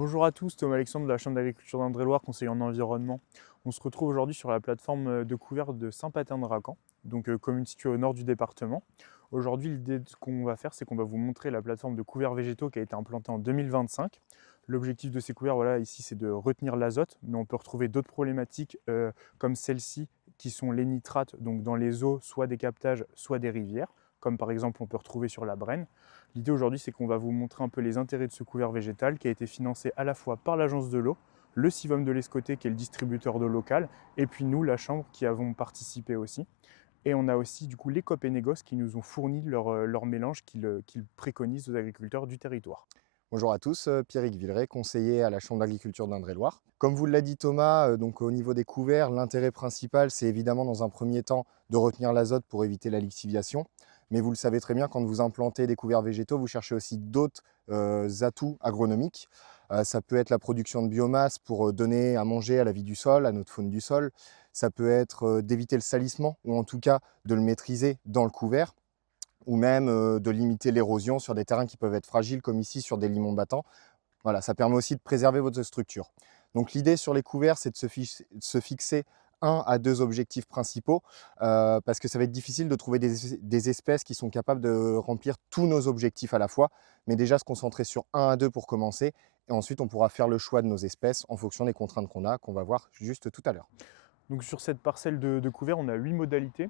Bonjour à tous, Thomas Alexandre de la Chambre d'agriculture d'Indre-et-Loire, conseiller en environnement. On se retrouve aujourd'hui sur la plateforme de couvert de Saint-Patern-de-Racan, donc commune située au nord du département. Aujourd'hui, l'idée qu'on va faire, c'est qu'on va vous montrer la plateforme de couverts végétaux qui a été implantée en 2025. L'objectif de ces couverts, voilà, ici, c'est de retenir l'azote, mais on peut retrouver d'autres problématiques comme celle-ci, qui sont les nitrates, donc dans les eaux, soit des captages, soit des rivières, comme par exemple on peut retrouver sur la Brenne. L'idée aujourd'hui, c'est qu'on va vous montrer un peu les intérêts de ce couvert végétal qui a été financé à la fois par l'Agence de l'eau, le CIVOM de l'Escoté qui est le distributeur d'eau local, et puis nous, la Chambre, qui avons participé aussi. Et on a aussi du coup les Copénégos qui nous ont fourni leur mélange qu'ils préconisent aux agriculteurs du territoire. Bonjour à tous, Pierrick Villeray, conseiller à la Chambre d'agriculture d'Indre-et-Loire. Comme vous l'a dit Thomas, donc au niveau des couverts, l'intérêt principal, c'est évidemment dans un premier temps de retenir l'azote pour éviter la lixiviation. Mais vous le savez très bien, quand vous implantez des couverts végétaux, vous cherchez aussi d'autres atouts agronomiques. Ça peut être la production de biomasse pour donner à manger à la vie du sol, à notre faune du sol. Ça peut être d'éviter le salissement ou en tout cas de le maîtriser dans le couvert ou même de limiter l'érosion sur des terrains qui peuvent être fragiles, comme ici sur des limons battants. Voilà, ça permet aussi de préserver votre structure. Donc l'idée sur les couverts, c'est de se fixer un à deux objectifs principaux, parce que ça va être difficile de trouver des espèces qui sont capables de remplir tous nos objectifs à la fois, mais déjà se concentrer sur un à deux pour commencer, et ensuite on pourra faire le choix de nos espèces en fonction des contraintes qu'on va voir juste tout à l'heure. Donc sur cette parcelle de couvert, on a 8 modalités.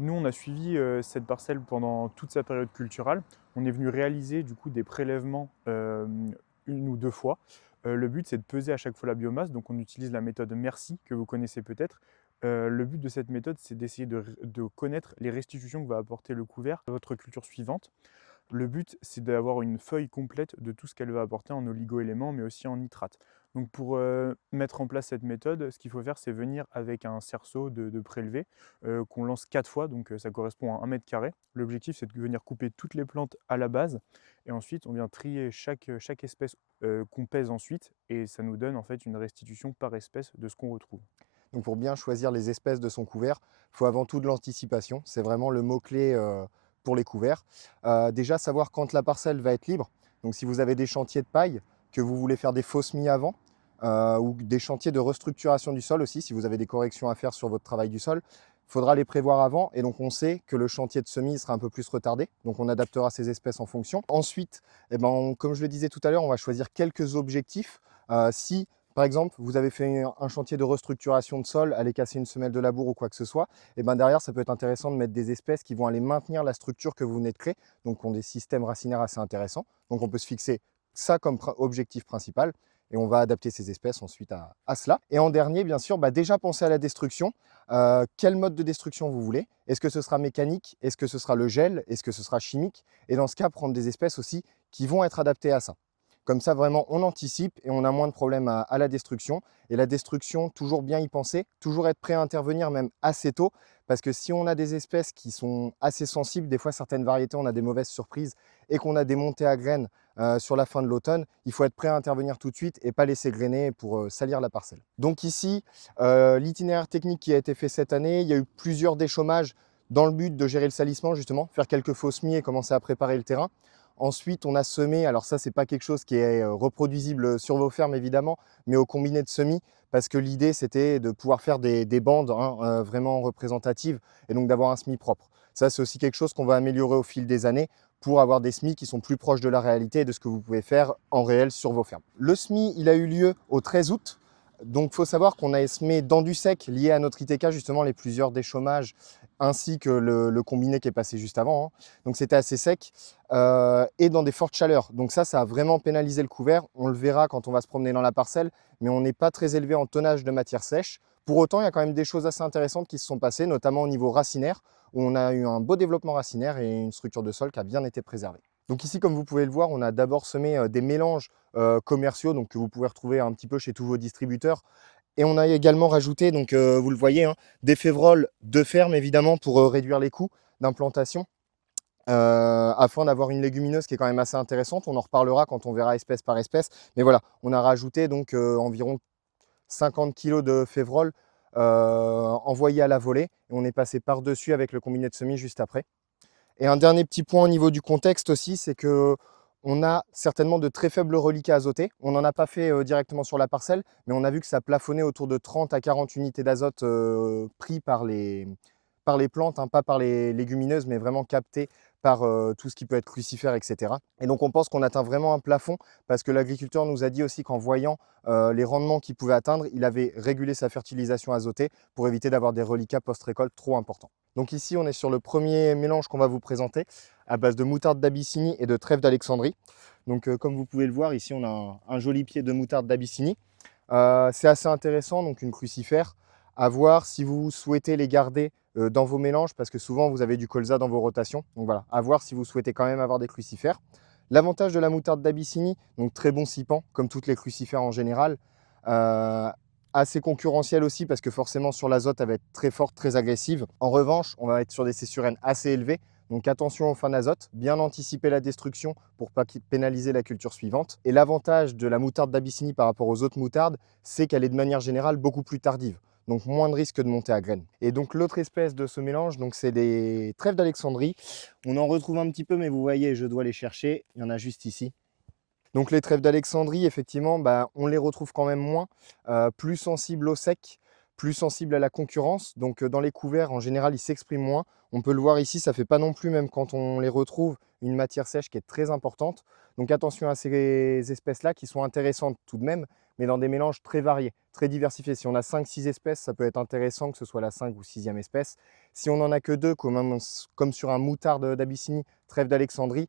Nous, on a suivi cette parcelle pendant toute sa période culturale. On est venu réaliser du coup des prélèvements une ou deux fois. Le but, c'est de peser à chaque fois la biomasse. Donc, on utilise la méthode Merci, que vous connaissez peut-être. Le but de cette méthode, c'est d'essayer de connaître les restitutions que va apporter le couvert à votre culture suivante. Le but, c'est d'avoir une feuille complète de tout ce qu'elle va apporter en oligo-éléments, mais aussi en nitrates. Donc pour mettre en place cette méthode, ce qu'il faut faire, c'est venir avec un cerceau de prélevé qu'on lance 4 fois, donc ça correspond à 1 m². L'objectif, c'est de venir couper toutes les plantes à la base, et ensuite on vient trier chaque espèce qu'on pèse ensuite, et ça nous donne en fait une restitution par espèce de ce qu'on retrouve. Donc pour bien choisir les espèces de son couvert, il faut avant tout de l'anticipation. C'est vraiment le mot-clé pour les couverts. Déjà savoir quand la parcelle va être libre. Donc si vous avez des chantiers de paille, que vous voulez faire des faux semis avant, ou des chantiers de restructuration du sol aussi, si vous avez des corrections à faire sur votre travail du sol, il faudra les prévoir avant. Et donc on sait que le chantier de semis sera un peu plus retardé. Donc on adaptera ces espèces en fonction. Ensuite, eh ben, comme je le disais tout à l'heure, on va choisir quelques objectifs. Si par exemple, vous avez fait un chantier de restructuration de sol, aller casser une semelle de labour ou quoi que ce soit, et ben derrière, ça peut être intéressant de mettre des espèces qui vont aller maintenir la structure que vous venez de créer, donc ont des systèmes racinaires assez intéressants. Donc on peut se fixer ça comme objectif principal, et on va adapter ces espèces ensuite à cela. Et en dernier, bien sûr, déjà penser à la destruction. Quel mode de destruction vous voulez? Est-ce que ce sera mécanique? Est-ce que ce sera le gel? Est-ce que ce sera chimique? Et dans ce cas, prendre des espèces aussi qui vont être adaptées à ça. Comme ça, vraiment, on anticipe et on a moins de problèmes à la destruction. Et la destruction, toujours bien y penser, toujours être prêt à intervenir même assez tôt, parce que si on a des espèces qui sont assez sensibles, des fois certaines variétés, on a des mauvaises surprises et qu'on a des montées à graines sur la fin de l'automne, il faut être prêt à intervenir tout de suite et pas laisser grainer pour salir la parcelle. Donc ici, l'itinéraire technique qui a été fait cette année, il y a eu plusieurs déchômages dans le but de gérer le salissement, justement, faire quelques faux semis et commencer à préparer le terrain. Ensuite, on a semé, alors ça, c'est pas quelque chose qui est reproduisible sur vos fermes évidemment, mais au combiné de semis, parce que l'idée, c'était de pouvoir faire des bandes vraiment représentatives et donc d'avoir un semis propre. Ça, c'est aussi quelque chose qu'on va améliorer au fil des années pour avoir des semis qui sont plus proches de la réalité et de ce que vous pouvez faire en réel sur vos fermes. Le semis, il a eu lieu au 13 août. Donc, il faut savoir qu'on a semé dans du sec lié à notre ITK, justement, les plusieurs déchômages, ainsi que le combiné qui est passé juste avant. Donc, c'était assez sec et dans des fortes chaleurs. Donc, ça a vraiment pénalisé le couvert. On le verra quand on va se promener dans la parcelle, mais on n'est pas très élevé en tonnage de matière sèche. Pour autant, il y a quand même des choses assez intéressantes qui se sont passées, notamment au niveau racinaire, où on a eu un beau développement racinaire et une structure de sol qui a bien été préservée. Donc ici, comme vous pouvez le voir, on a d'abord semé des mélanges commerciaux, donc que vous pouvez retrouver un petit peu chez tous vos distributeurs. Et on a également rajouté, donc vous le voyez, des févroles de ferme évidemment pour réduire les coûts d'implantation, afin d'avoir une légumineuse qui est quand même assez intéressante. On en reparlera quand on verra espèce par espèce. Mais voilà, on a rajouté donc environ 50 kg de févroles envoyés à la volée. Et on est passé par-dessus avec le combiné de semis juste après. Et un dernier petit point au niveau du contexte aussi, c'est que On a certainement de très faibles reliquats azotés. On n'en a pas fait directement sur la parcelle, mais on a vu que ça plafonnait autour de 30 à 40 unités d'azote pris par les plantes, hein, pas par les légumineuses, mais vraiment capté par tout ce qui peut être crucifère, etc. Et donc on pense qu'on atteint vraiment un plafond parce que l'agriculteur nous a dit aussi qu'en voyant les rendements qu'il pouvait atteindre, il avait régulé sa fertilisation azotée pour éviter d'avoir des reliquats post-récolte trop importants. Donc ici, on est sur le premier mélange qu'on va vous présenter à base de moutarde d'Abyssinie et de trèfle d'Alexandrie. Donc comme vous pouvez le voir, ici on a un joli pied de moutarde d'Abyssinie. C'est assez intéressant, donc une crucifère. À voir si vous souhaitez les garder dans vos mélanges, parce que souvent vous avez du colza dans vos rotations. Donc voilà, à voir si vous souhaitez quand même avoir des crucifères. L'avantage de la moutarde d'Abyssinie, donc très bon sipant, comme toutes les crucifères en général. Euh, Assez concurrentielle aussi, parce que forcément sur l'azote, elle va être très forte, très agressive. En revanche, on va être sur des céssurènes assez élevées. Donc attention aux fins d'azote, bien anticiper la destruction pour ne pas pénaliser la culture suivante. Et l'avantage de la moutarde d'Abyssinie par rapport aux autres moutardes, c'est qu'elle est de manière générale beaucoup plus tardive. Donc moins de risque de monter à graines. Et donc l'autre espèce de ce mélange, c'est des trèfles d'Alexandrie. On en retrouve un petit peu, mais vous voyez, je dois les chercher. Il y en a juste ici. Donc les trèfles d'Alexandrie, effectivement, on les retrouve quand même moins, plus sensibles au sec, plus sensibles à la concurrence. Donc dans les couverts, en général, ils s'expriment moins. On peut le voir ici, ça ne fait pas non plus, même quand on les retrouve, une matière sèche qui est très importante. Donc attention à ces espèces-là qui sont intéressantes tout de même, mais dans des mélanges très variés, très diversifiés. Si on a 5-6 espèces, ça peut être intéressant que ce soit la 5 ou 6e espèce. Si on n'en a que deux, comme sur un moutarde d'Abyssinie, trèfle d'Alexandrie,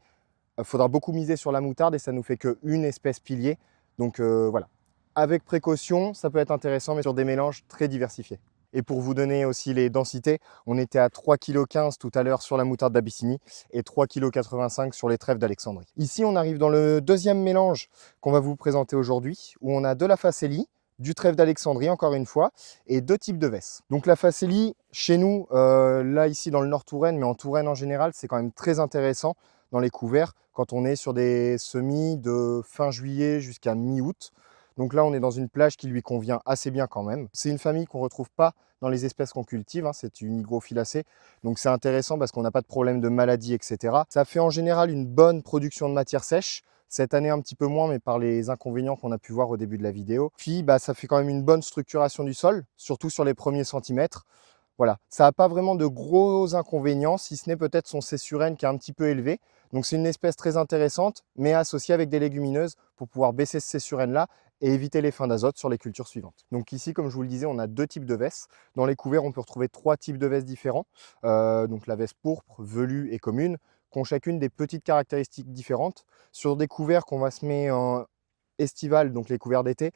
il faudra beaucoup miser sur la moutarde et ça nous fait qu'une espèce pilier. Donc voilà, avec précaution, ça peut être intéressant, mais sur des mélanges très diversifiés. Et pour vous donner aussi les densités, on était à 3,15 kg tout à l'heure sur la moutarde d'Abyssinie et 3,85 kg sur les trèfles d'Alexandrie. Ici, on arrive dans le deuxième mélange qu'on va vous présenter aujourd'hui, où on a de la facélie, du trèfle d'Alexandrie encore une fois, et deux types de vesses. Donc la facélie, chez nous, là ici dans le Nord Touraine, mais en Touraine en général, c'est quand même très intéressant dans les couverts quand on est sur des semis de fin juillet jusqu'à mi-août. Donc là, on est dans une plage qui lui convient assez bien quand même. C'est une famille qu'on ne retrouve pas dans les espèces qu'on cultive, hein, c'est une hygrophilacée. Donc c'est intéressant parce qu'on n'a pas de problème de maladie, etc. Ça fait en général une bonne production de matière sèche. Cette année, un petit peu moins, mais par les inconvénients qu'on a pu voir au début de la vidéo. Puis, ça fait quand même une bonne structuration du sol, surtout sur les premiers centimètres. Voilà, ça n'a pas vraiment de gros inconvénients, si ce n'est peut-être son céssurène qui est un petit peu élevé. Donc c'est une espèce très intéressante, mais associée avec des légumineuses pour pouvoir baisser ce céssurène-là et éviter les fins d'azote sur les cultures suivantes. Donc ici, comme je vous le disais, on a deux types de vesses. Dans les couverts, on peut retrouver trois types de vesses différents. Donc la veste pourpre, velue et commune, qui ont chacune des petites caractéristiques différentes. Sur des couverts qu'on va semer en estival, donc les couverts d'été,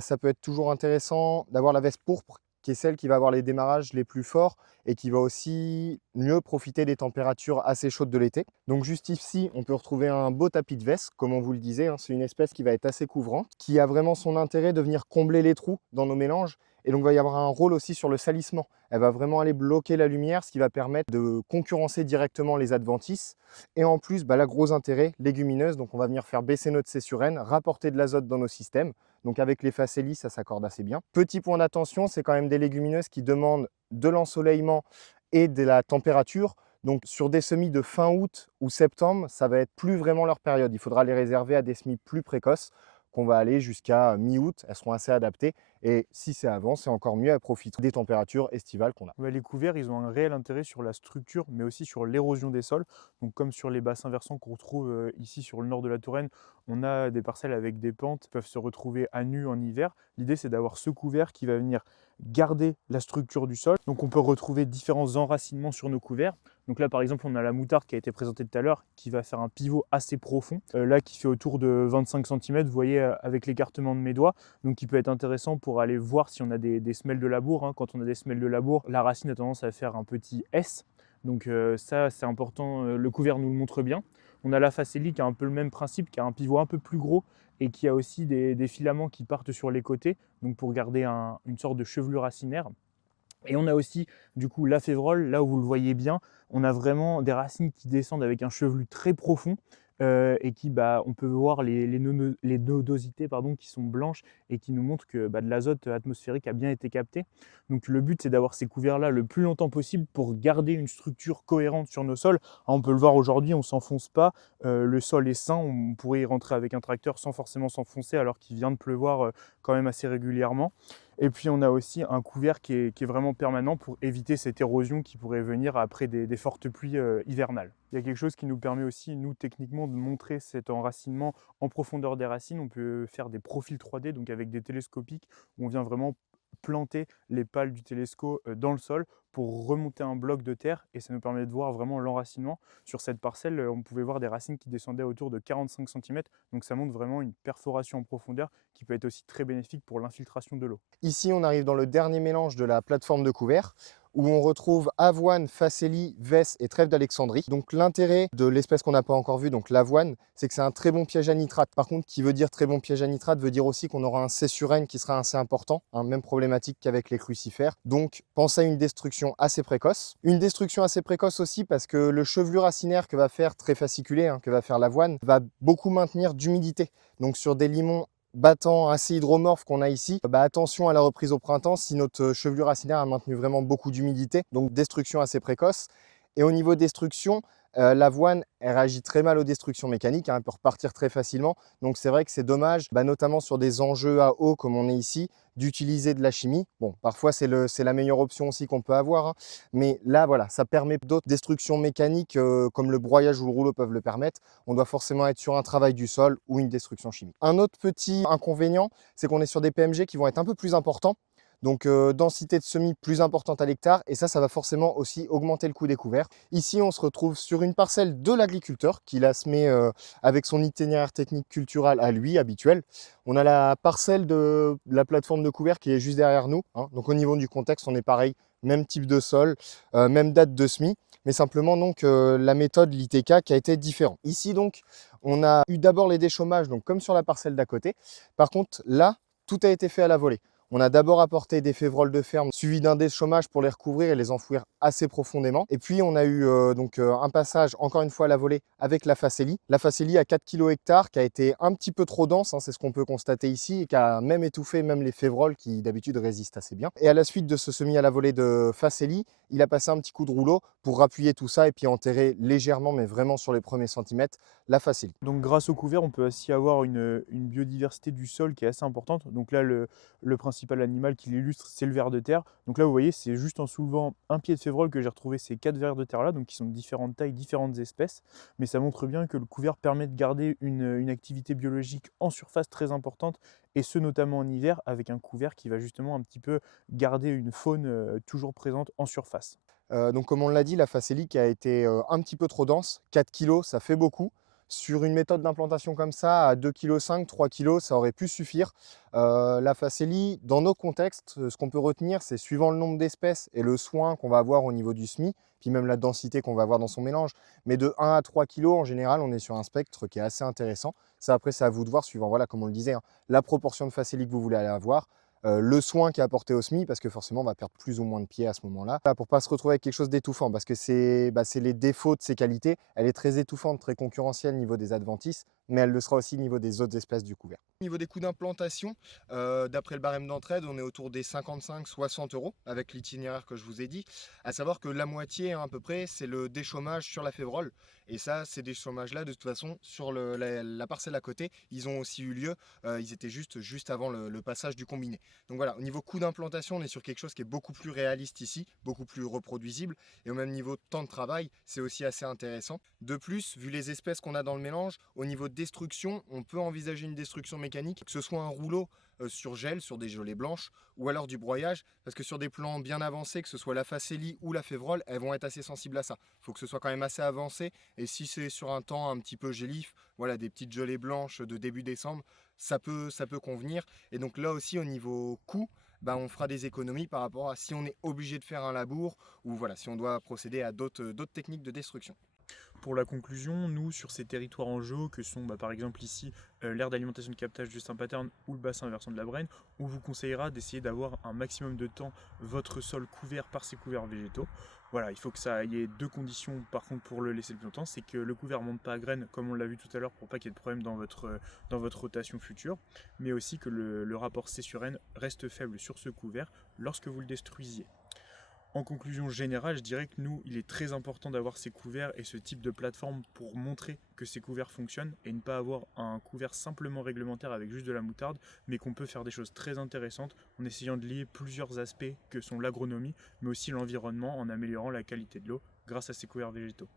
ça peut être toujours intéressant d'avoir la veste pourpre qui est celle qui va avoir les démarrages les plus forts et qui va aussi mieux profiter des températures assez chaudes de l'été. Donc juste ici, on peut retrouver un beau tapis de veste, comme on vous le disait, hein, c'est une espèce qui va être assez couvrante, qui a vraiment son intérêt de venir combler les trous dans nos mélanges, et donc il va y avoir un rôle aussi sur le salissement. Elle va vraiment aller bloquer la lumière, ce qui va permettre de concurrencer directement les adventices. Et en plus, là, gros intérêt, légumineuse, donc on va venir faire baisser notre céssurène, rapporter de l'azote dans nos systèmes. Donc avec les facélies, ça s'accorde assez bien. Petit point d'attention, c'est quand même des légumineuses qui demandent de l'ensoleillement et de la température. Donc sur des semis de fin août ou septembre, ça va être plus vraiment leur période. Il faudra les réserver à des semis plus précoces qu'on va aller jusqu'à mi-août. Elles seront assez adaptées. Et si c'est avant, c'est encore mieux, elles profitent des températures estivales qu'on a. Ouais, les couverts, ils ont un réel intérêt sur la structure, mais aussi sur l'érosion des sols. Donc, comme sur les bassins versants qu'on retrouve ici sur le nord de la Touraine, on a des parcelles avec des pentes qui peuvent se retrouver à nu en hiver. L'idée, c'est d'avoir ce couvert qui va venir garder la structure du sol. Donc, on peut retrouver différents enracinements sur nos couverts. Donc là, par exemple, on a la moutarde qui a été présentée tout à l'heure, qui va faire un pivot assez profond, là qui fait autour de 25 cm, vous voyez, avec l'écartement de mes doigts, donc qui peut être intéressant pour aller voir si on a des semelles de labour, hein. Quand on a des semelles de labour, la racine a tendance à faire un petit S, donc ça c'est important, le couvert nous le montre bien. On a la facélie qui a un peu le même principe, qui a un pivot un peu plus gros et qui a aussi des filaments qui partent sur les côtés, donc pour garder une sorte de chevelure racinaire. Et on a aussi du coup la févrole, là où vous le voyez bien, on a vraiment des racines qui descendent avec un chevelu très profond, et qui, on peut voir les nodosités pardon, qui sont blanches et qui nous montrent que de l'azote atmosphérique a bien été capté. Donc le but, c'est d'avoir ces couverts-là le plus longtemps possible pour garder une structure cohérente sur nos sols. On peut le voir aujourd'hui, on ne s'enfonce pas, le sol est sain, on pourrait y rentrer avec un tracteur sans forcément s'enfoncer alors qu'il vient de pleuvoir quand même assez régulièrement. Et puis on a aussi un couvert qui est vraiment permanent pour éviter cette érosion qui pourrait venir après des fortes pluies hivernales. Il y a quelque chose qui nous permet aussi, nous, techniquement, de montrer cet enracinement en profondeur des racines. On peut faire des profils 3D, donc avec des télescopiques, où on vient vraiment planter les pales du télescope dans le sol pour remonter un bloc de terre, et ça nous permet de voir vraiment l'enracinement. Sur cette parcelle, on pouvait voir des racines qui descendaient autour de 45 cm, donc ça montre vraiment une perforation en profondeur qui peut être aussi très bénéfique pour l'infiltration de l'eau. Ici, on arrive dans le dernier mélange de la plateforme de couvert, où on retrouve avoine, facélie, vesse et trèfle d'Alexandrie. Donc l'intérêt de l'espèce qu'on n'a pas encore vue, donc l'avoine, c'est que c'est un très bon piège à nitrate. Par contre, qui veut dire très bon piège à nitrate, veut dire aussi qu'on aura un C sur N qui sera assez important, même problématique qu'avec les crucifères. Donc pensez à une destruction assez précoce. Une destruction assez précoce aussi parce que le chevelu racinaire que va faire, très fasciculé, que va faire l'avoine, va beaucoup maintenir d'humidité. Donc sur des limons battant assez hydromorphes qu'on a ici, attention à la reprise au printemps si notre chevelure racinaire a maintenu vraiment beaucoup d'humidité, donc destruction assez précoce. Et au niveau destruction, l'avoine, elle réagit très mal aux destructions mécaniques, elle peut repartir très facilement. Donc c'est vrai que c'est dommage, notamment sur des enjeux à eau comme on est ici, d'utiliser de la chimie. Bon, parfois c'est la meilleure option aussi qu'on peut avoir, mais là voilà, ça permet d'autres destructions mécaniques comme le broyage ou le rouleau peuvent le permettre. On doit forcément être sur un travail du sol ou une destruction chimique. Un autre petit inconvénient, c'est qu'on est sur des PMG qui vont être un peu plus importants. Donc densité de semis plus importante à l'hectare, et ça va forcément aussi augmenter le coût des couverts. Ici, on se retrouve sur une parcelle de l'agriculteur qui la semet avec son itinéraire technique culturel à lui, habituel. On a la parcelle de la plateforme de couvert qui est juste derrière nous. Donc au niveau du contexte, on est pareil, même type de sol, même date de semis, mais simplement donc la méthode, l'ITK, qui a été différente. Ici donc, on a eu d'abord les déchômages, donc comme sur la parcelle d'à côté. Par contre, là, tout a été fait à la volée. On a d'abord apporté des févroles de ferme suivis d'un déchômage pour les recouvrir et les enfouir assez profondément. Et puis on a eu un passage encore une fois à la volée avec la facélie. La facélie à 4 kg hectare qui a été un petit peu trop dense, c'est ce qu'on peut constater ici, et qui a même étouffé même les févroles qui d'habitude résistent assez bien. Et à la suite de ce semis à la volée de facélie, il a passé un petit coup de rouleau pour appuyer tout ça et puis enterrer légèrement, mais vraiment sur les premiers centimètres, la facélie. Donc grâce au couvert, on peut aussi avoir une biodiversité du sol qui est assez importante. Donc là, le principal animal qui l'illustre, c'est le ver de terre. Donc là, vous voyez, c'est juste en soulevant un pied de févrole que j'ai retrouvé ces 4 vers de terre-là, donc qui sont de différentes tailles, différentes espèces. Mais ça montre bien que le couvert permet de garder une activité biologique en surface très importante, et ce notamment en hiver, avec un couvert qui va justement un petit peu garder une faune toujours présente en surface. Donc comme on l'a dit, la facélie qui a été un petit peu trop dense, 4 kg, ça fait beaucoup. Sur une méthode d'implantation comme ça, à 2,5 kg, 3 kg, ça aurait pu suffire. La facélie, dans nos contextes, ce qu'on peut retenir, c'est suivant le nombre d'espèces et le soin qu'on va avoir au niveau du semis, puis même la densité qu'on va avoir dans son mélange. Mais de 1 à 3 kg, en général, on est sur un spectre qui est assez intéressant. Ça, après, c'est à vous de voir, suivant, voilà, comme on le disait, la proportion de facélie que vous voulez aller avoir. Le soin qui est apporté au semis, parce que forcément on va perdre plus ou moins de pieds à ce moment-là, pour ne pas se retrouver avec quelque chose d'étouffant, parce que c'est les défauts de ses qualités. Elle est très étouffante, très concurrentielle au niveau des adventices, mais elle le sera aussi au niveau des autres espèces du couvert. Au niveau des coûts d'implantation, d'après le barème d'entraide, on est autour des 55-60 euros avec l'itinéraire que je vous ai dit. À savoir que la moitié à peu près, c'est le déchômage sur la févrole. Et ça, ces déchômages-là, de toute façon, sur la parcelle à côté, ils ont aussi eu lieu. Ils étaient juste avant le passage du combiné. Donc voilà, au niveau coût d'implantation, on est sur quelque chose qui est beaucoup plus réaliste ici, beaucoup plus reproduisible. Et au même niveau de temps de travail, c'est aussi assez intéressant. De plus, vu les espèces qu'on a dans le mélange, au niveau de destruction, on peut envisager une destruction mécanique, que ce soit un rouleau sur gel, sur des gelées blanches, ou alors du broyage, parce que sur des plants bien avancés, que ce soit la facélie ou la févrole, elles vont être assez sensibles à ça. Il faut que ce soit quand même assez avancé, et si c'est sur un temps un petit peu gélif, voilà, des petites gelées blanches de début décembre, ça peut convenir. Et donc là aussi, au niveau coût, on fera des économies par rapport à si on est obligé de faire un labour, ou voilà, si on doit procéder à d'autres techniques de destruction. Pour la conclusion, nous, sur ces territoires en jeu, que sont par exemple ici l'aire d'alimentation de captage de Saint-Paterne ou le bassin versant de la Brenne, on vous conseillera d'essayer d'avoir un maximum de temps votre sol couvert par ces couverts végétaux. Voilà, il faut que ça y ait deux conditions par contre pour le laisser le plus longtemps, c'est que le couvert ne monte pas à graines comme on l'a vu tout à l'heure pour pas qu'il y ait de problème dans votre rotation future, mais aussi que le rapport C sur N reste faible sur ce couvert lorsque vous le détruisiez. En conclusion générale, je dirais que nous, il est très important d'avoir ces couverts et ce type de plateforme pour montrer que ces couverts fonctionnent et ne pas avoir un couvert simplement réglementaire avec juste de la moutarde, mais qu'on peut faire des choses très intéressantes en essayant de lier plusieurs aspects que sont l'agronomie, mais aussi l'environnement en améliorant la qualité de l'eau grâce à ces couverts végétaux.